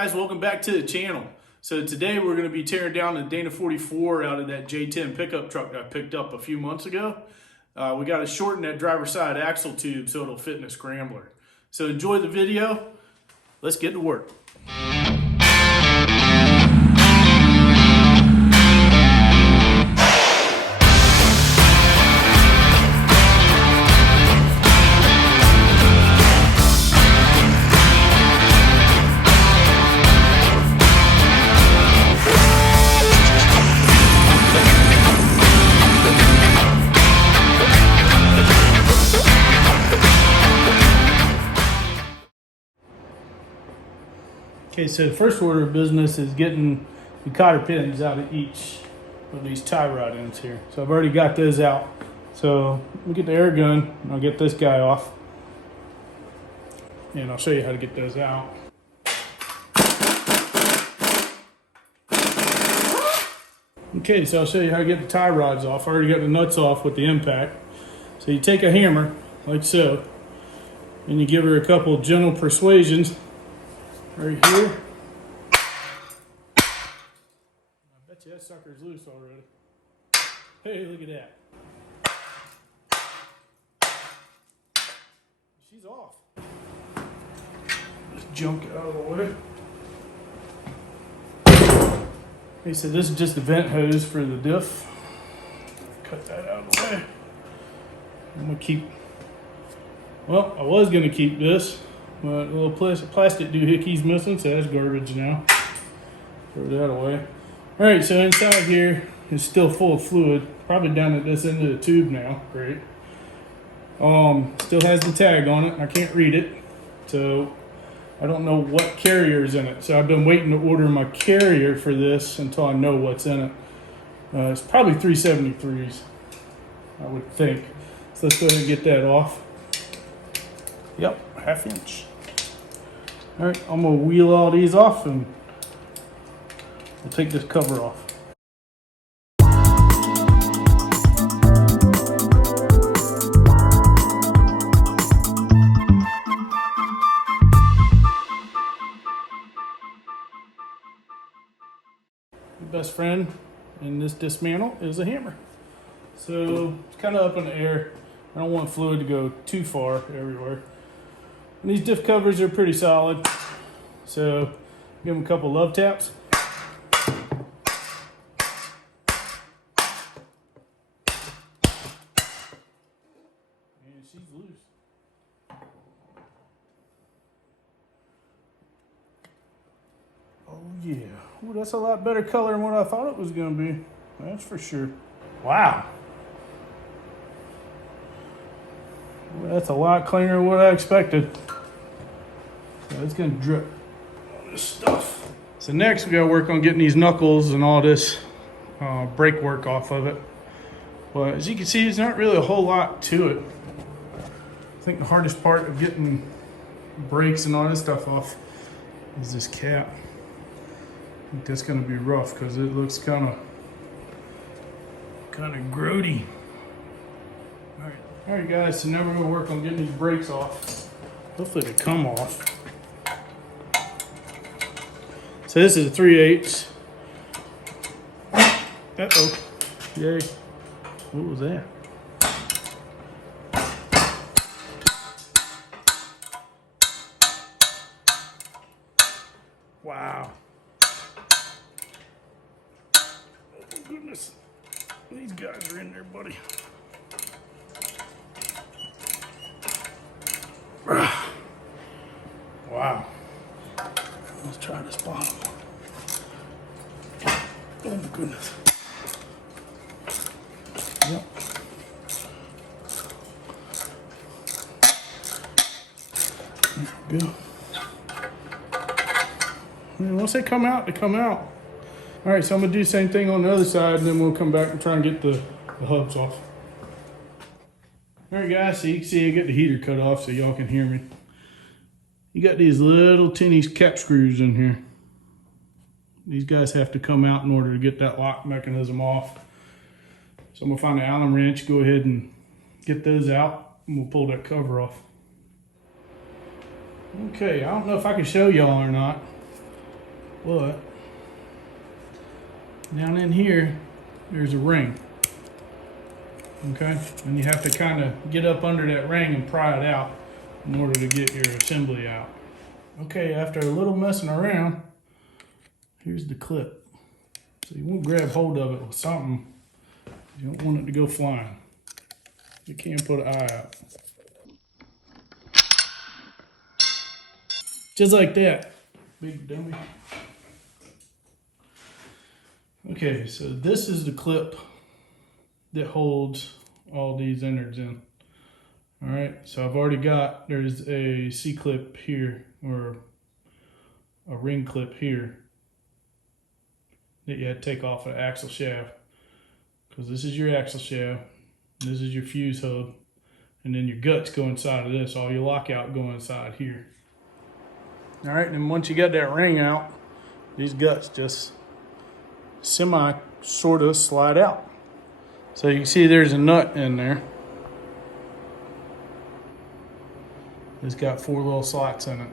guys, welcome back to the channel. So today we're going to be tearing down the Dana 44 out of that J10 pickup truck that I picked up a few months ago. We got to shorten that driver's side axle tube so it'll fit in the Scrambler. So enjoy the video. Let's get to work. Okay, so the first order of business is getting the cotter pins out of each of these tie rod ends here. So I've already got those out. So let me get the air gun and I'll get this guy off. And I'll show you how to get those out. Okay, so I'll show you how to get the tie rods off. I already got the nuts off with the impact. So you take a hammer, like so, and you give her a couple of gentle persuasions. Right here. I bet you that sucker's loose already. Hey, look at that. She's off. Just junk it out of the way. Okay, so this is just the vent hose for the diff. Cut that out of the way. I'm gonna keep, well, I was gonna keep this. But a little plastic doohickey's missing, so that's garbage now. Throw that away. Alright, so inside here is still full of fluid. Probably down at this end of the tube now. Great. Still has the tag on it. I can't read it. So I don't know what carrier is in it. So I've been waiting to order my carrier for this until I know what's in it. It's probably 373s, I would think. So let's go ahead and get that off. Yep, 1/2 inch. All right, I'm gonna wheel all these off and we'll take this cover off. My best friend in this dismantle is a hammer. So it's kind of up in the air. I don't want fluid to go too far everywhere. And these diff covers are pretty solid, so give them a couple love taps. And she's loose. Oh yeah, ooh, that's a lot better color than what I thought it was gonna be. That's for sure. Wow. Well, that's a lot cleaner than what I expected. So it's gonna drip all this stuff. So next we gotta work on getting these knuckles and all this brake work off of it. But as you can see, there's not really a whole lot to it. I think the hardest part of getting brakes and all this stuff off is this cap. I think that's gonna be rough because it looks kind of grody. All right guys, so now we're gonna work on getting these brakes off. Hopefully they come off. So this is a 3/8. Uh-oh, yay. What was that? Wow. Oh goodness, these guys are in there, buddy. Wow. Let's try this bottom one. Oh my goodness. Yep. There we go. And once they come out, they come out. All right, so I'm gonna do the same thing on the other side and then we'll come back and try and get the hubs off. All right guys, so you can see I got the heater cut off so y'all can hear me. You got these little teeny cap screws in here. These guys have to come out in order to get that lock mechanism off. So I'm gonna find the Allen wrench, go ahead and get those out, and we'll pull that cover off. Okay, I don't know if I can show y'all or not. But down in here, there's a ring. Okay, and you have to kind of get up under that ring and pry it out in order to get your assembly out. Okay, after a little messing around, here's the clip. So you want to grab hold of it with something. You don't want it to go flying. You can't put an eye out. Just like that, big dummy. Okay, so this is the clip that holds all these innards in. All right, so I've already got, there's a C-clip here, or a ring clip here that you had to take off an axle shaft, because this is your axle shaft, this is your fuse hub, and then your guts go inside of this, all your lockout go inside here. All right, and once you get that ring out, these guts just sort of slide out. So you can see there's a nut in there. It's got 4 little slots in it.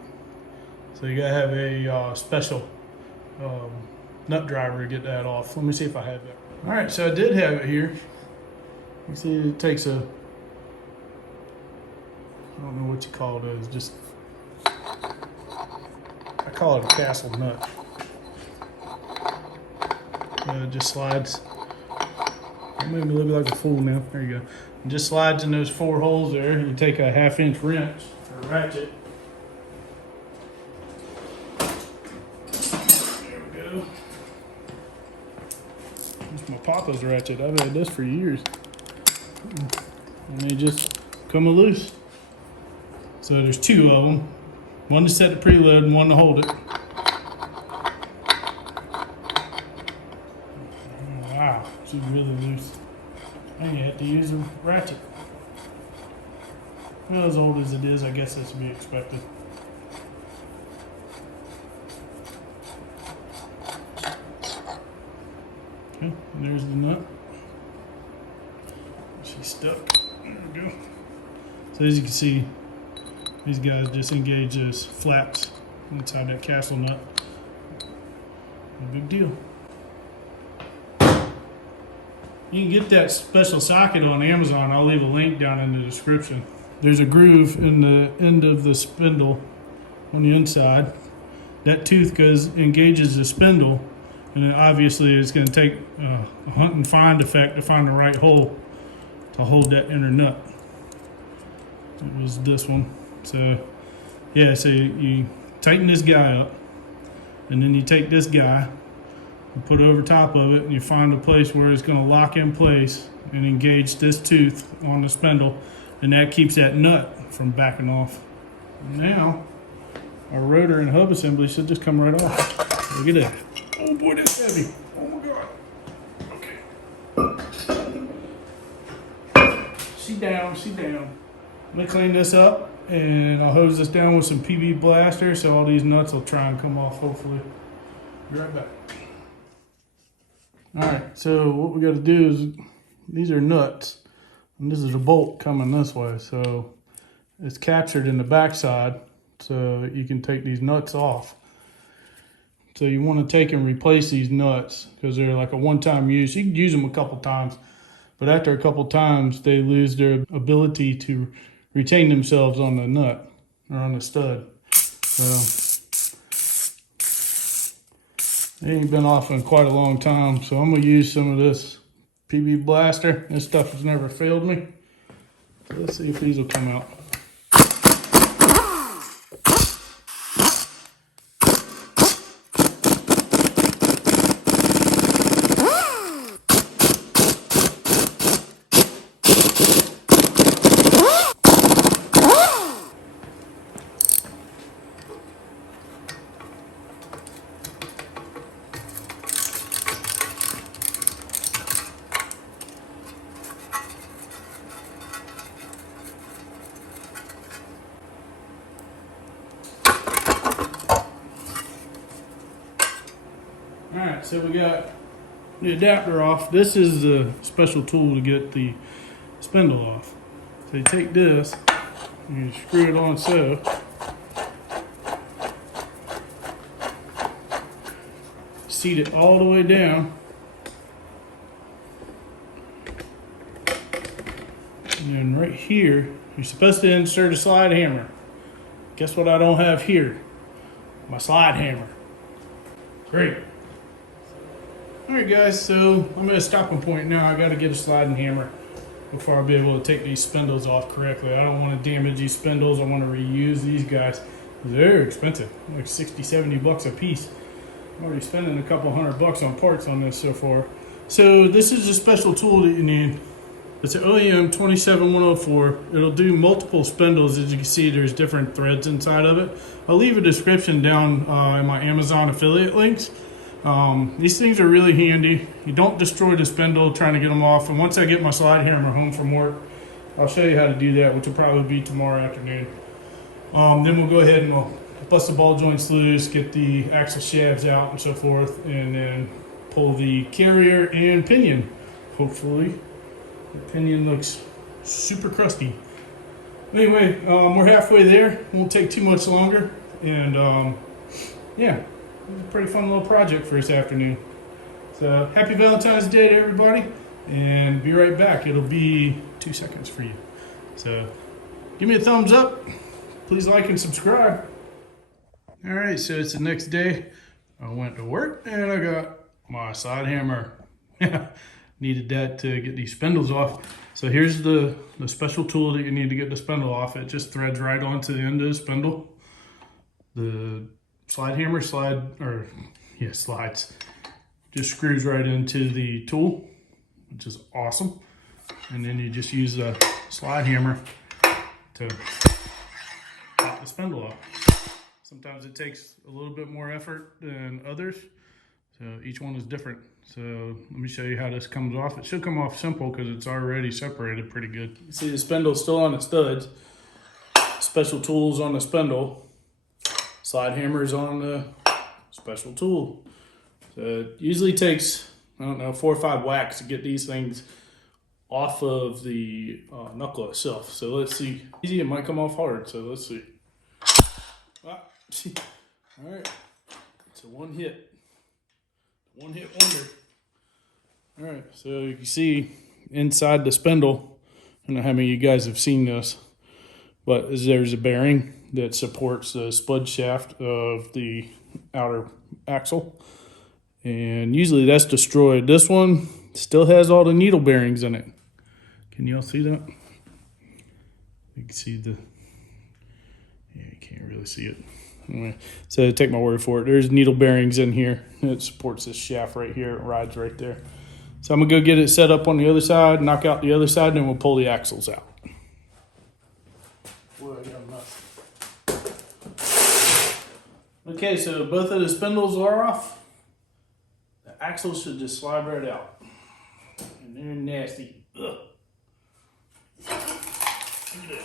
So you gotta have a special nut driver to get that off. Let me see if I have that. All right, so I did have it here. You see it takes a, I don't know what you call it, it's just, I call it a castle nut. It just slides. It made me look like a fool now. There you go. It just slides in those 4 holes there. You take a 1/2 inch wrench or ratchet. There we go. It's my papa's ratchet. I've had this for years. And they just come loose. So there's 2 of them. One to set the preload and one to hold it. Wow, she's really loose. And you have to use a ratchet. Well, as old as it is, I guess that's to be expected. Okay, and there's the nut. She's stuck. There we go. So as you can see, these guys just engage those flaps inside that castle nut. No big deal. You can get that special socket on Amazon. I'll leave a link down in the description. There's a groove in the end of the spindle on the inside. That tooth engages the spindle, and obviously it's going to take a hunt and find effect to find the right hole to hold that inner nut. It was this one. So yeah, so you tighten this guy up, and then you take this guy and put it over top of it, and you find a place where it's going to lock in place and engage this tooth on the spindle, and that keeps that nut from backing off. Now our rotor and hub assembly should just come right off. Look at that. Oh boy, that's heavy. Oh my god. Okay. Sit down, sit down. I'm gonna clean this up, and I'll hose this down with some PB Blaster so all these nuts will try and come off, hopefully. Be right back. Alright, so what we got to do is, these are nuts, and this is a bolt coming this way, so it's captured in the backside, so you can take these nuts off. So you want to take and replace these nuts, because they're like a one-time use. You can use them a couple times, but after a couple times, they lose their ability to retain themselves on the nut, or on the stud. So they ain't been off in quite a long time, so I'm gonna use some of this PB Blaster. This stuff has never failed me. So let's see if these will come out. Alright, so we got the adapter off. This is the special tool to get the spindle off. So you take this and you screw it on so. seat it all the way down. And then right here, you're supposed to insert a slide hammer. Guess what I don't have here? My slide hammer. Great. Alright guys, so I'm at a stopping point now. I gotta get a sliding hammer before I'll be able to take these spindles off correctly. I don't want to damage these spindles. I want to reuse these guys. They're expensive, like 60, 70 bucks a piece. I'm already spending a couple $100 on parts on this so far. So this is a special tool that you need. It's an OEM 27104. It'll do multiple spindles. As you can see, there's different threads inside of it. I'll leave a description down in my Amazon affiliate links. These things are really handy. You don't destroy the spindle trying to get them off. And once I get my slide hammer home from work, I'll show you how to do that, which will probably be tomorrow afternoon. Then we'll go ahead and we'll bust the ball joints loose, get the axle shafts out and so forth, and then pull the carrier and pinion. Hopefully, the pinion looks super crusty. Anyway, we're halfway there. Won't take too much longer. And yeah. It was a pretty fun little project for this afternoon. So happy Valentine's Day to everybody, and be right back. It'll be 2 seconds for you. So give me a thumbs up. Please like and subscribe. All right, so it's the next day. I went to work and I got my slide hammer. Needed that to get these spindles off. So here's the special tool that you need to get the spindle off. It just threads right onto the end of the spindle. The slide hammer slides. Just screws right into the tool, which is awesome. And then you just use the slide hammer to pop the spindle off. Sometimes it takes a little bit more effort than others, so each one is different. So let me show you how this comes off. It should come off simple because it's already separated pretty good. You see the spindle's still on the studs. Special tools on the spindle. Slide hammers on the special tool. So it usually takes, I don't know, 4 or 5 whacks to get these things off of the knuckle itself. So let's see. Easy, it might come off hard, so let's see. All right, it's a one hit wonder. All right, so you can see inside the spindle, I don't know how many of you guys have seen this, but there's a bearing that supports the spud shaft of the outer axle. And usually that's destroyed. This one still has all the needle bearings in it. Can y'all see that? You can see yeah, you can't really see it. Anyway, so take my word for it. There's needle bearings in here. It supports this shaft right here. It rides right there. So I'm gonna go get it set up on the other side, knock out the other side, and then we'll pull the axles out. Okay, so both of the spindles are off. The axles should just slide right out. And they're nasty. Ugh. Look at that.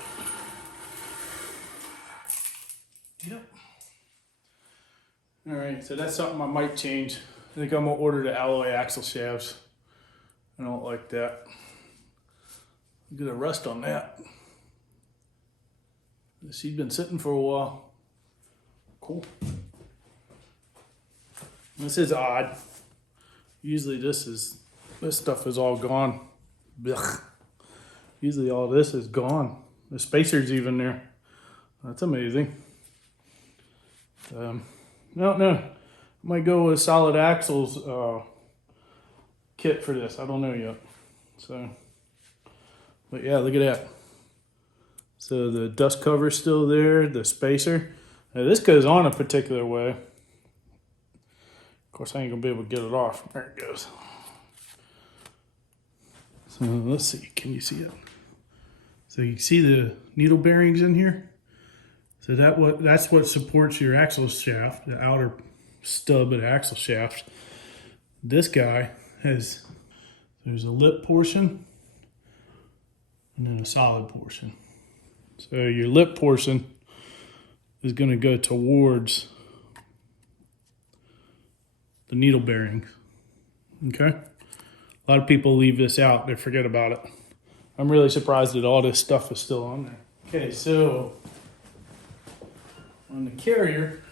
Yep. Alright, so that's something I might change. I think I'm gonna order the alloy axle shafts. I don't like that. Get a rust on that. She's been sitting for a while. Cool. This is odd. Usually this stuff is all gone. Blech. Usually all this is gone. The spacer's even there. That's amazing. No. I might go with solid axles kit for this. I don't know yet. So, but yeah, look at that. So the dust cover's still there, the spacer. Now this goes on a particular way. Of course, I ain't gonna be able to get it off. There it goes. So let's see, can you see it? So you can see the needle bearings in here. So that's what supports your axle shaft, the outer stub of the axle shaft. This guy there's a lip portion and then a solid portion. So your lip portion is going to go towards the needle bearings. Okay? A lot of people leave this out. They forget about it. I'm really surprised that all this stuff is still on there. Okay, so on the carrier,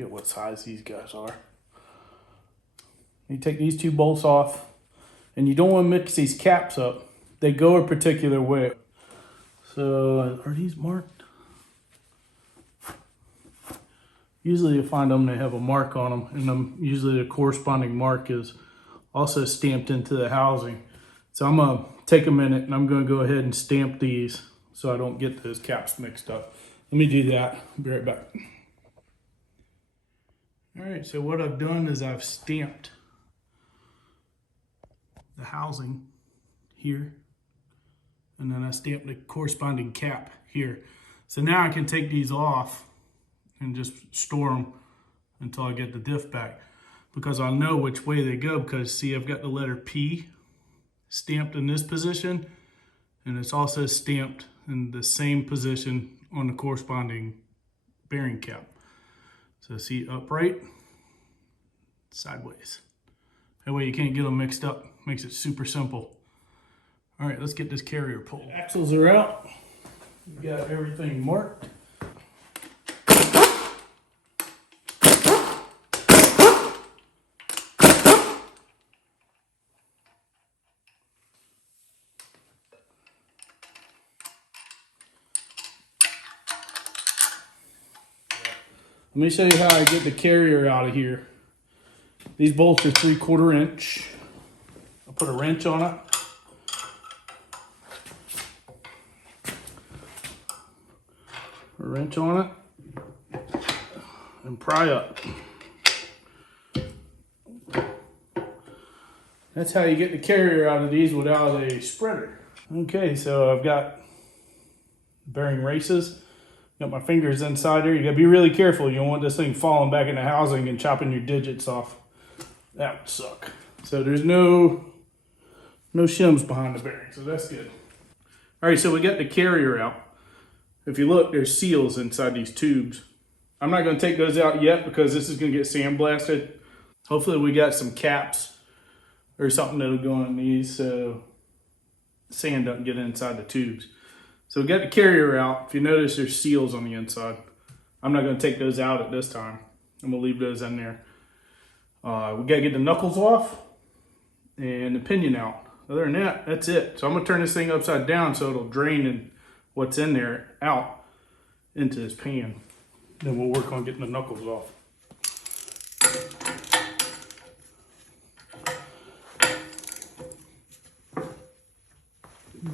forget what size these guys are. You take these two bolts off, and you don't want to mix these caps up. They go a particular way. So, are these marked? Usually you find them, they have a mark on them, and usually the corresponding mark is also stamped into the housing. So I'm gonna take a minute and I'm gonna go ahead and stamp these so I don't get those caps mixed up. Let me do that, I'll be right back. All right, so what I've done is I've stamped the housing here, and then I stamped the corresponding cap here. So now I can take these off and just store them until I get the diff back, because I'll know which way they go, because see, I've got the letter P stamped in this position, and it's also stamped in the same position on the corresponding bearing cap. So see, upright, sideways. That way you can't get them mixed up. Makes it super simple. All right, let's get this carrier pulled. The axles are out. We got everything marked. Let me show you how I get the carrier out of here. These bolts are 3/4 inch. I'll put a wrench on it. A wrench on it. And pry up. That's how you get the carrier out of these without a spreader. Okay, so I've got bearing races. Got my fingers inside there. You gotta be really careful. You don't want this thing falling back in the housing and chopping your digits off. That would suck. So there's no shims behind the bearing, so that's good. All right, so we got the carrier out. If you look, there's seals inside these tubes. I'm not gonna take those out yet because this is gonna get sandblasted. Hopefully we got some caps or something that'll go on these so sand doesn't get inside the tubes. So we got the carrier out. If you notice, there's seals on the inside. I'm not gonna take those out at this time. I'm gonna leave those in there. We gotta get the knuckles off and the pinion out. Other than that, that's it. So I'm gonna turn this thing upside down so it'll drain and what's in there out into this pan. Then we'll work on getting the knuckles off.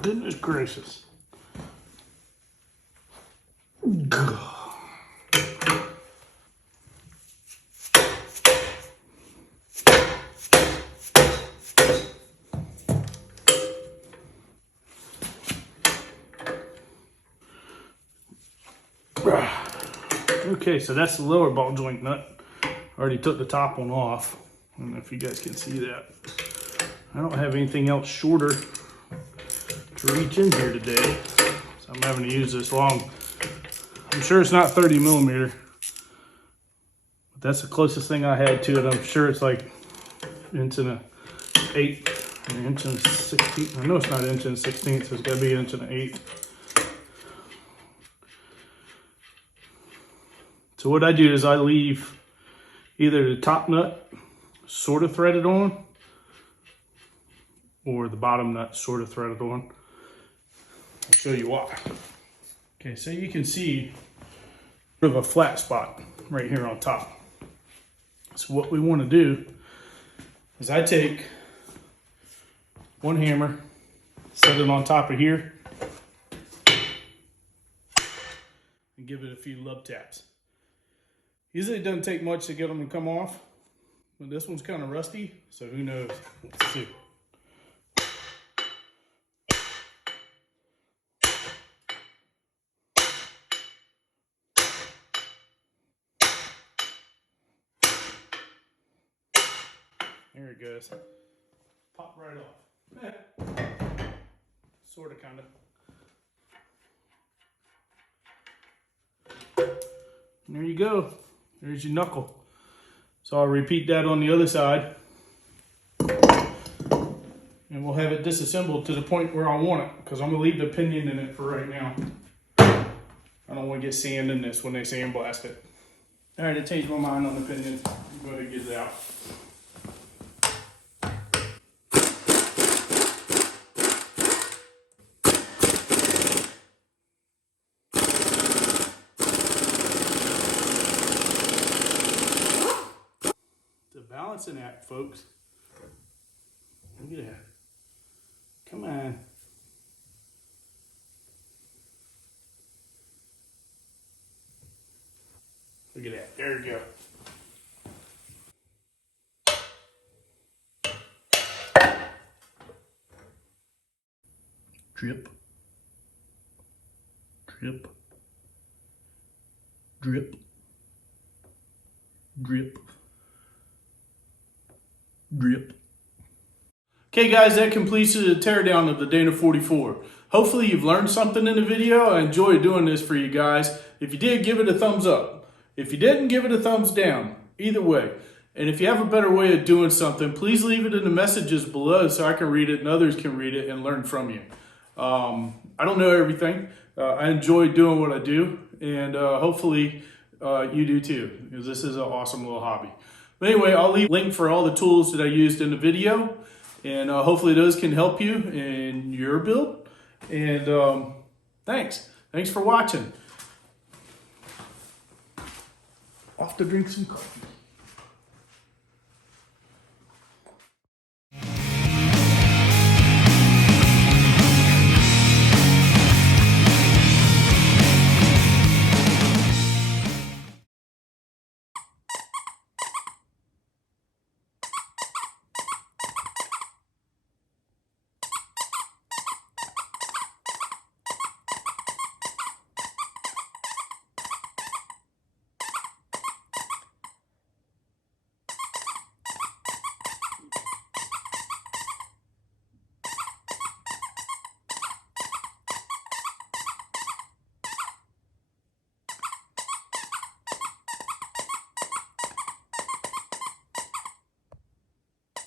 Goodness gracious. Okay, so that's the lower ball joint nut. Already took the top one off. I don't know if you guys can see that. I don't have anything else shorter to reach in here today, so I'm having to use this long. I'm sure it's not 30 millimeter, but that's the closest thing I had to it. I'm sure it's like inch and an eighth, or inch and 16th. I know it's not inch and 16th, so it's gotta be inch and an eighth. So what I do is I leave either the top nut sort of threaded on or the bottom nut sort of threaded on. I'll show you why. Okay, so you can see sort of a flat spot right here on top. So what we want to do is I take one hammer, set it on top of here, and give it a few lub taps. Usually it doesn't take much to get them to come off, but this one's kind of rusty, so who knows? Let's see. There it goes. Pop right off. Sort of, kind of. There you go. There's your knuckle. So I'll repeat that on the other side. And we'll have it disassembled to the point where I want it, because I'm going to leave the pinion in it for right now. I don't want to get sand in this when they sandblast it. All right, I changed my mind on the pinion. I'm going to get it out. It's a balancing act, folks. Look at that. Come on. Look at that. There we go. Drip. Drip. Drip. Drip. Drip. Okay guys, that completes the teardown of the Dana 44. Hopefully you've learned something in the video. I enjoyed doing this for you guys. If you did, give it a thumbs up. If you didn't, give it a thumbs down. Either way. And if you have a better way of doing something, please leave it in the messages below so I can read it and others can read it and learn from you. I don't know everything. I enjoy doing what I do, and hopefully you do too, because this is an awesome little hobby. But anyway, I'll leave a link for all the tools that I used in the video, and hopefully those can help you in your build. And thanks for watching. Off to drink some coffee.